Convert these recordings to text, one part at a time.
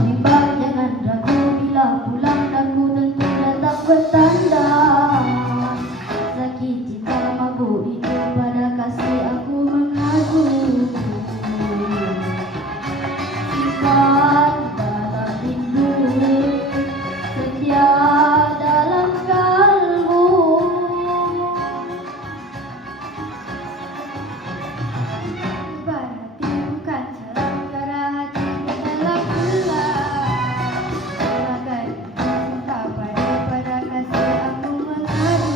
bimbang, jangan ragu, bila pulang aku tentu datang bertanda. Sakit cinta mabuk itu pada kasih aku mengadu. Simpan dalam rindu, setia dalam kalbu. Lebar hati bukan cara cara hati telah gelap. Sebagai cinta pada kasih aku mengadu.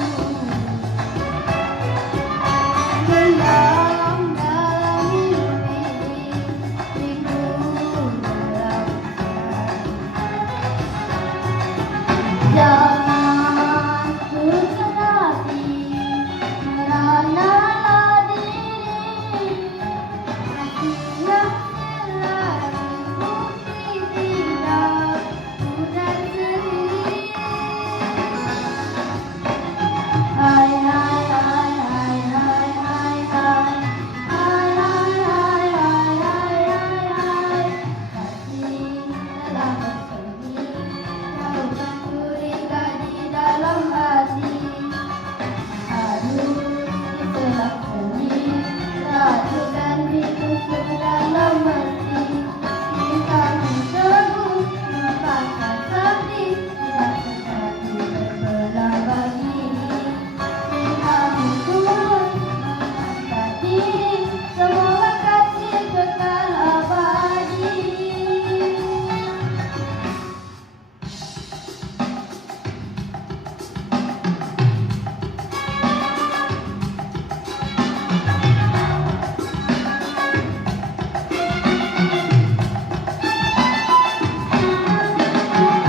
Dalam mimpi, rindu dalam jangan turutkan hati, meranalah diri. Hati yang selalu bukti tidak mudah sendiri. Hai hai hai hai hai hai hai hai hai hai hai hai. Kasih telah bersemi, jauhkan curiga di dalam hati. Harus diselak seni, ratukan rindu dalam hati. Cintamu teguh, merupakan sakti, tidak sekali berbelah bagi. Cintamu tulus, mengangkat diri, semoga kasih kekal abadi.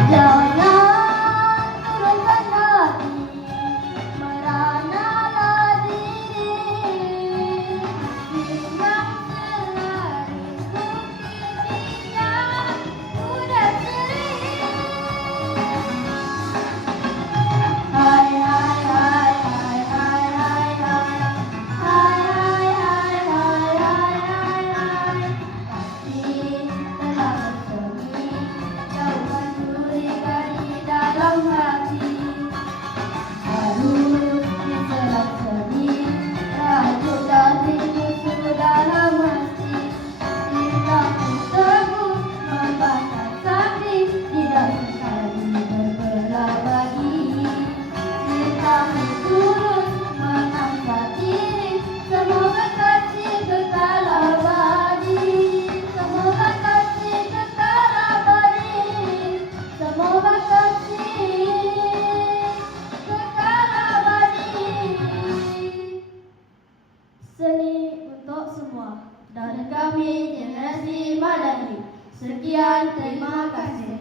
Jangan turunkan hati, meranalah diri. Hati yang selalu bukti tidak mudah seri. Hai hai hai hai hai hai hai hai hai hai hai hai. Kasih telah bersemi, jauhkan curiga di dalam hati. Harus diselak seni, rajuk dan rindu dalam hati. Cintamu teguh, membakar sakti, tidak sekali berbelah bagi. Cintamu tulus, mengangkat diri, semoga kasih kekal abadi. Semoga kasih kekal abadi. Semoga kasih kekal abadi. Seni untuk semua dari kami generasi Madani. Sekian, terima kasih.